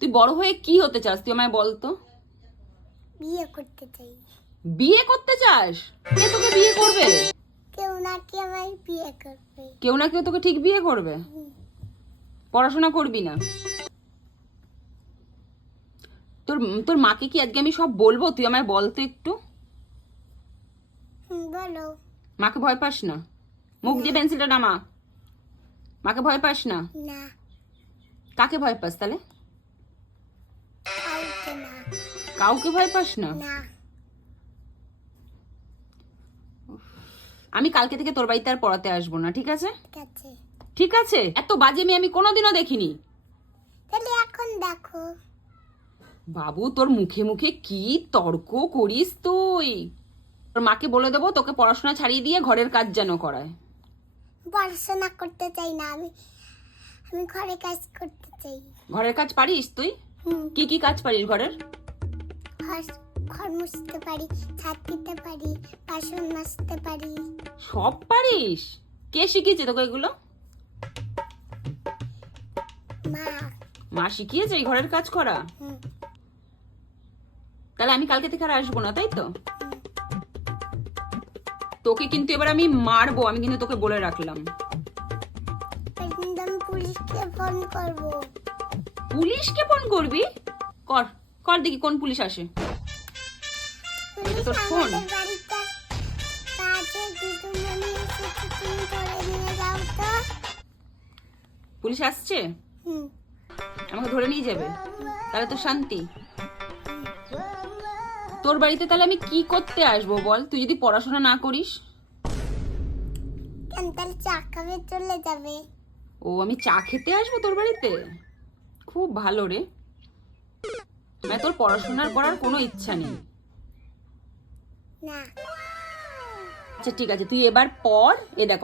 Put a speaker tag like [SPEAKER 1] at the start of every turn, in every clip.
[SPEAKER 1] তুই বড় হয়ে কি হতে চাস? তুই আমায় বল তো।
[SPEAKER 2] বিয়ে করতে চাই।
[SPEAKER 1] বিয়ে করতে চাস? কে তোকে বিয়ে করবে?
[SPEAKER 2] কেউ না কি আমায় বিয়ে করবে।
[SPEAKER 1] কেউ না কেউ তোকে ঠিক বিয়ে করবে? পড়াশোনা করবি না। তোর তোর মাকে কি আজকে আমি সব বলব? তুই আমায় বল তো একটু।
[SPEAKER 2] বলো।
[SPEAKER 1] মাকে ভয় পাস না। মুখ দিয়ে পেন্সিলটা নামা। মাকে ভয় পাস না?
[SPEAKER 2] না।
[SPEAKER 1] কাকে ভয় পাস তাহলে?
[SPEAKER 2] কাউকে
[SPEAKER 1] ভয় পাস না? আমি কালকে থেকে তোর বাড়িতে আর পড়াতে আসব না ঠিক আছে?
[SPEAKER 2] ঠিক আছে।
[SPEAKER 1] এত বাজে মেয়ে আমি কোনোদিনও দেখিনি।
[SPEAKER 2] তাহলে এখন দেখো।
[SPEAKER 1] বাবু তোর মুখে মুখে কি তর্ক করিস তুই? তোর মাকে বলে দেবো তোকে পড়াশোনা ছাড়িয়ে দিয়ে ঘরের কাজ যেন করায়।
[SPEAKER 2] পড়াশোনা করতে চাই না আমি। আমি ঘরে কাজ করতে চাই।
[SPEAKER 1] ঘরের কাজ পারিস তুই? কি কি কাজ পারিস ঘরের?
[SPEAKER 2] ঘর ঘর মুছতে পারি ছাদ দিতে পারি বাসন মাজতে পারি।
[SPEAKER 1] সব পারিস? কে শিখিয়েছে তোকে এগুলো?
[SPEAKER 2] মা।
[SPEAKER 1] মা শিখিয়েছে এই ঘরের কাজ করা? তাহলে আমি কালকে থেকে আর আসব না তাই তো? তোকে কিন্তু এবার আমি মারবো আমি কিন্তু তোকে বলে রাখলাম।
[SPEAKER 2] ফোন করব।
[SPEAKER 1] পুলিশকে ফোন করবি? কর। কর দেখি কোন পুলিশ আসে।
[SPEAKER 2] পুলিশ
[SPEAKER 1] তোর ফোন? পুলিশ আসছে? আমাকে ধরে নিয়ে যাবে। তাহলে তো শান্তি। তোর বাড়িতে তাহলে আমি কি করতে আসব বল? তুই যদি পড়াশোনা না করিস?
[SPEAKER 2] চলে যাবে।
[SPEAKER 1] ও আমি চা খেতে আসব তোর বাড়িতে? খুব ভালো রে। মানে তোর পড়াশোনার করার কোনো ইচ্ছা নেই।
[SPEAKER 2] না।
[SPEAKER 1] আচ্ছা ঠিক আছে তুই এবার পর এ দেখ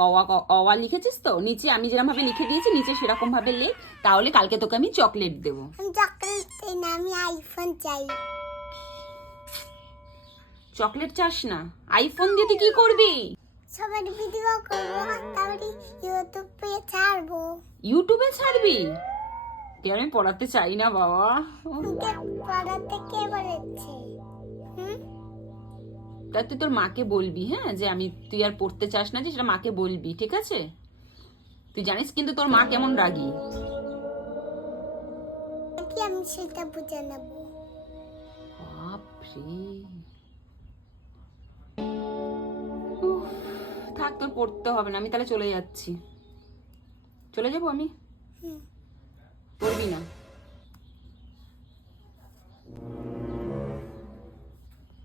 [SPEAKER 1] অওয়া লিখেছিস তো? নিচে আমি যেরকম ভাবে লিখে দিয়েছি নিচে সেরকম ভাবে লেখ। তাহলে কালকে তোকে আমি চকলেট দেবো।
[SPEAKER 2] চকলেট চাই না আমি আইফোন চাই।
[SPEAKER 1] চকলেট চাস না? আইফোন দিয়ে তুই কি করবি?
[SPEAKER 2] সবার ভিডিও করব তারপরে ইউটিউবে ছাড়বো।
[SPEAKER 1] ইউটিউবে ছাড়বি? কে আমি পড়াতে চাই না বাবা।
[SPEAKER 2] পড়াতে কে বলেছে?
[SPEAKER 1] তা তুই তোর মাকে বলবি হ্যাঁ যে আমি তুই আর পড়তে চাস না যে সেটা মাকে বলবি ঠিক আছে? তুই জানিস কিন্তু তোর মা কেমন রাগী।
[SPEAKER 2] কি আমি সেটা বুঝে নেব?
[SPEAKER 1] বাপরে। উফ, থাক তোর পড়তে হবে না আমি তাহলে চলে যাচ্ছি। চলে যাব আমি?
[SPEAKER 2] হুম।